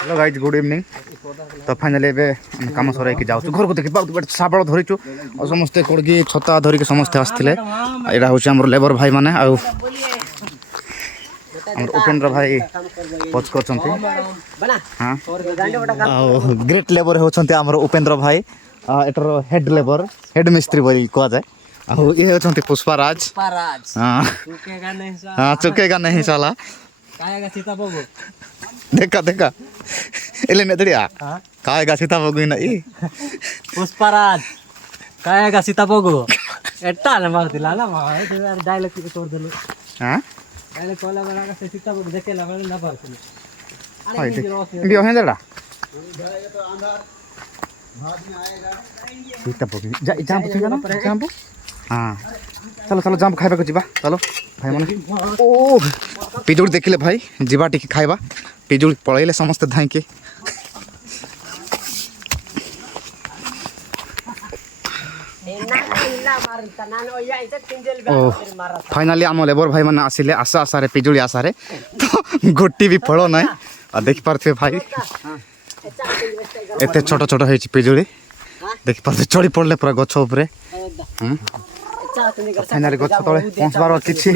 Hello guys good evening. तो finally एवं कम sir जाऊँ घर को देखी शाबल धरीचु और समस्ते कोड़गी छता धरिक समस्ते आसते यहाँ हूँ लेबर भाई मैंने उपेन्द्र भाई पच कर हाँ ग्रेट लेबर होती उपेन्द्र भाई एटर हेड लेबर हेड मिस्त्री बोली कह जाए ये होती पुष्पाराज हाँ चुकेगा नहीं साला देखा देखा इले नेदड़िया कायगा सीता बगु ना ई पुष्पराज कायगा सीता बगु एट्टा न मारतिला ना डायलॉग की तोड़ देलो हां डायलॉग कोला बना का सीता बगु देखेला बना ना पारतिला अरे बी ओहे दड़ा सीता बगु जा जाम ठीक ना जाम हां चलो चलो जाम खाइबा को जीवा चलो भाई मन ओ पिजुड़ी देखिले भाई जीवा टिके खाइबा पिजुड़ी पळैले समस्त धाइके फाइनाली आम लेबर भाई मैंने आसिले आशा आशा पिजुड़ी आशा तो गोटी भी फल ना देखी पारे भाई एत छोट छोट हो पिजुड़ी देखी पारे चढ़ी पड़े पूरा गछ उपरे फाइनाली गछ तले पहुँचबार किसी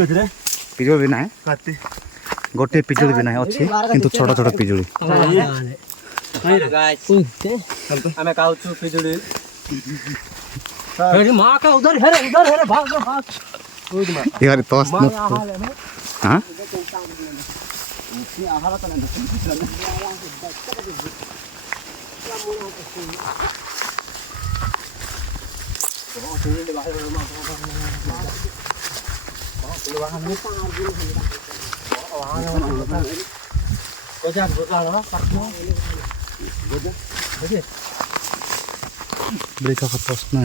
पिजुड़ी भी ना गोटे पिजुड़ी भी ना अच्छी किंतु छोट छोट पिजुड़ी मां का उधर है भाग भाग यार तो हां ब्रेक ऑफ पोस्ट ना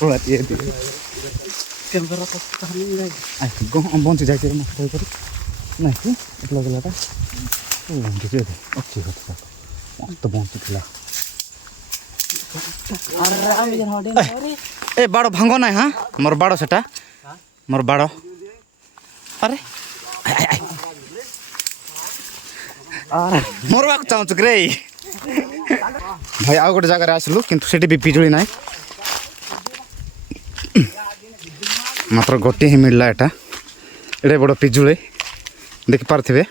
थोड़ा ये कैमरा तो कहानी नहीं आई गो बंच जाय के मत कर नहीं इतना गलाटा बंच जे अच्छी होता मस्त बंच थिला अरे ए बाड़ो भांगो ना हां मोर बाड़ो सेटा मोर बाड़ो अरे मोरवा चाहूँ रे भाई आउ गोटे जगह आसलु किंतु सेठी भी पिजुड़ी ना मात्र गोटे ही मिलला एटा एडे बड़ पिजुड़ी देखि पारथिबे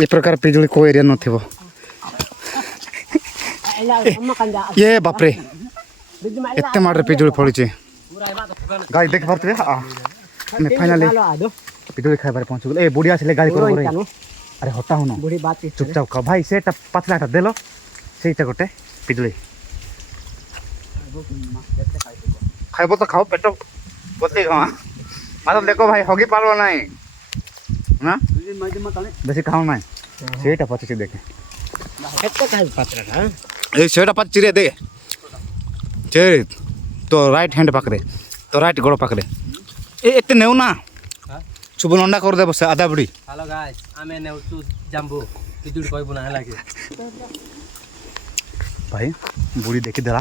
ए प्रकार पिजुड़ी को एरिया नथिबो ये बाप रे एते माडरे पिजुड़ी फड़ी छे गाइस देखि पारथिबे मैं फाइनली पिजुड़ी खाइ बारे पहुंच गेल ए बुढ़िया छले गाड़ी करो रे अरे हटा हो ना बुढ़ी बात चुपचाप खाओ भाई सेटा पतलाटा देलो सेटा गोटे पिजुड़ी खाइबो तो खाओ पेट पतले खाओ मतलब देखो भाई होगी पारबो नहीं ना बेसी खाओ नहीं सेटा पछे देखे एते खाइ पतलाटा ए सेटा पछ रे दे जे तो राइट हैंड पकड़े तो राइट गोड़ पकड़े ए एते नेउ ना सुबह अंडा कर दे बस आधा बुढ़ी हेलो गाइस आमे नेउचु जाम्बू पिजुड़ी कहबो ना लागे भाई बुढ़ी देखी देला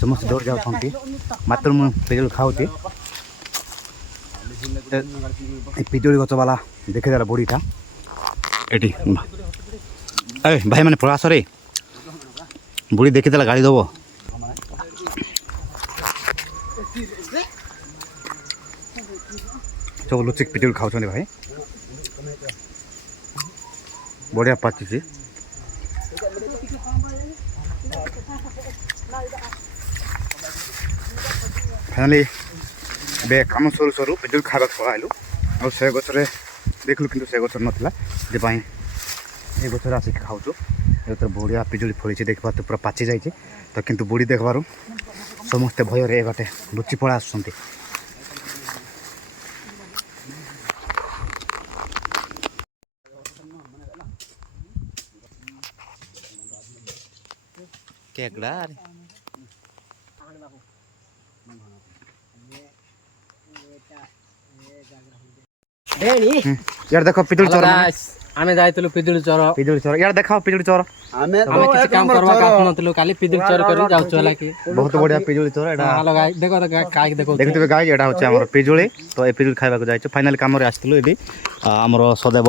समस्त दौड़ जाओ छंती मात्र मु पिजुड़ी खाउती पिजुड़ी गच वाला देखी देला बुढ़ीटा एटी ए भाई माने पळास रे बुढ़ी देखी देला गाड़ी दबो सब लुचिक पिजुड़ी खाऊ भाई बढ़िया पाची फाइनाली बे कम सरू सरू पिजुड़ी खावा पळाइलु और से गछरे देखलु किंतु से गछ नथिला जे पाई ए गछरे आसी खाउछु ए तो बढ़िया पिजुड़ी फळी देख पाते पूरा पाची जाई तो किंतु बुढ़ी देखबारु समस्त भय रे बाटे लुचि पळा आसुंती केकड़ा डेनी यार देखो पिजुड़ी चोर ଆମେ ଯାଇଥିଲୁ ପିଜୁଳି ଚୋର ପିଜୁଳି ଚୋର ଇଆଡ଼େ ଦେଖାଅ ପିଜୁଳି ଚୋର ଆମେ ଆମେ କିଛି କାମ କରିବାକୁ ଆସୁନଥିଲୁ କାଲି ପିଜୁଳି ଚୋର କରି ଯାଉଛୁ ହେଲା କି ବହୁତ ବଢ଼ିଆ ପିଜୁଳି ଚୋର ଏଇଟା ହାଲୋ ଗାଈ ଦେଖ କାଇକି ଦେଖ ଦେଖୁଥିବେ ଗାଈ ଏଇଟା ହେଉଛି ଆମର ପିଜୁଳି ତ ଏ ପିଜୁଳି ଖାଇବାକୁ ଯାଇଛୁ ଫାଇନାଲି କାମରେ ଆସିଥିଲୁ ଏଠି ଆମର ସଦେବ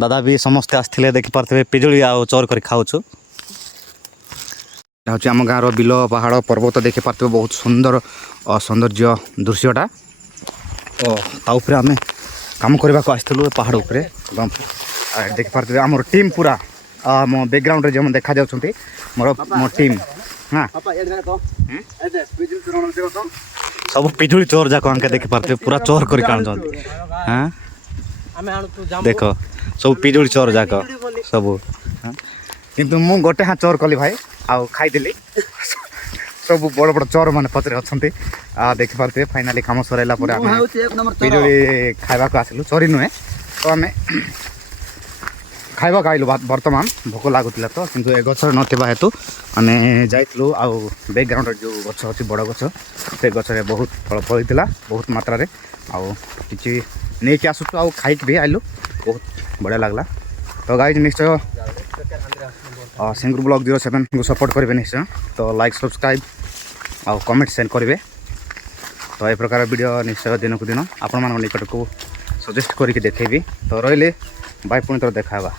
ଦାଦା ବି ସମସ୍ତେ ଆସିଥିଲେ ଦେଖିପାରୁଥିବେ ପିଜୁଳି ଆଉ ଚୋର କରି ଖାଉଛୁ ଏଇଟା ହେଉଛି ଆମ ଗାଁର ବିଲ ପାହାଡ଼ ପର୍ବତ ଦେଖିପାରୁଥିବେ ବହୁତ ସୁନ୍ଦର ସୌନ୍ଦର୍ଯ୍ୟ ଦୃଶ୍ୟଟା ତ ତା ଉପରେ ଆମେ କାମ କରିବାକୁ ଆସିଥିଲୁ ଏ ପାହାଡ଼ ଉପରେ ଏବଂ ଦେଖିପାରୁଥିବେ ଆମର ଟିମ୍ ପୁରା ମୋ ବ୍ୟାକ୍ଗ୍ରାଉଣ୍ଡରେ ଯେଉଁମାନେ ଦେଖାଯାଉଛନ୍ତି ମୋ ଟିମ୍ ହଁ ସବୁ ପିଜୁଳି ଚୋର ଯାକ ଆଙ୍କେ ଦେଖିପାରୁଥିବେ ପୁରା ଚୋର କରି କାଣୁଛନ୍ତି ହଁ ଆମେ ଆଣୁଛୁ ଦେଖ ସବୁ ପିଜୁଳି ଚୋର ଯାକ ସବୁ କିନ୍ତୁ ମୁଁ ଗୋଟେ ଚୋର କଲି ଭାଇ ଆଉ ଖାଇଦେଲି ସବୁ ବଡ଼ ବଡ଼ ଚୋର ମାନେ ପଛରେ ଅଛନ୍ତି ଦେଖିପାରୁଥିବେ ଫାଇନାଲି କାମ ସରାଇଲା ପରେ ଆମେ ପିଜୁଳି ଖାଇବାକୁ ଆସିଲୁ ଚୋରି ନୁହେଁ ତ ଆମେ ଖାଇବାକୁ ଆଇଲୁ ବର୍ତ୍ତମାନ ଭୋକ ଲାଗୁଥିଲା ତ କିନ୍ତୁ ଏ ଗଛରେ ନଥିବା ହେତୁ ଆମେ ଯାଇଥିଲୁ ଆଉ ବ୍ୟାକ୍ଗ୍ରାଉଣ୍ଡରେ ଯେଉଁ ଗଛ ଅଛି ବଡ଼ ଗଛ ସେ ଗଛରେ ବହୁତ ଫଳ ଫଳିଥିଲା ବହୁତ ମାତ୍ରାରେ ଆଉ କିଛି ନେଇକି ଆସୁଛୁ ଆଉ ଖାଇକି ବି ଆଇଲୁ ବହୁତ ବଢ଼ିଆ ଲାଗିଲା ତ ଗାଇଜ ନିଶ୍ଚୟ ସିଙ୍ଗୁର ବ୍ଲଗ୍ 07କୁ ସପୋର୍ଟ କରିବେ ନିଶ୍ଚୟ ତ ଲାଇକ୍ ସବସ୍କ୍ରାଇବ୍ ଆଉ କମେଣ୍ଟ ସେଣ୍ଡ କରିବେ ତ ଏ ପ୍ରକାର ଭିଡ଼ିଓ ନିଶ୍ଚୟ ଦିନକୁ ଦିନ ଆପଣମାନଙ୍କ ନିକଟକୁ ସଜେଷ୍ଟ କରିକି ଦେଖେଇବି ତ ରହିଲେ ବାଇ ପୁଣି ଥର ଦେଖା ହେବା।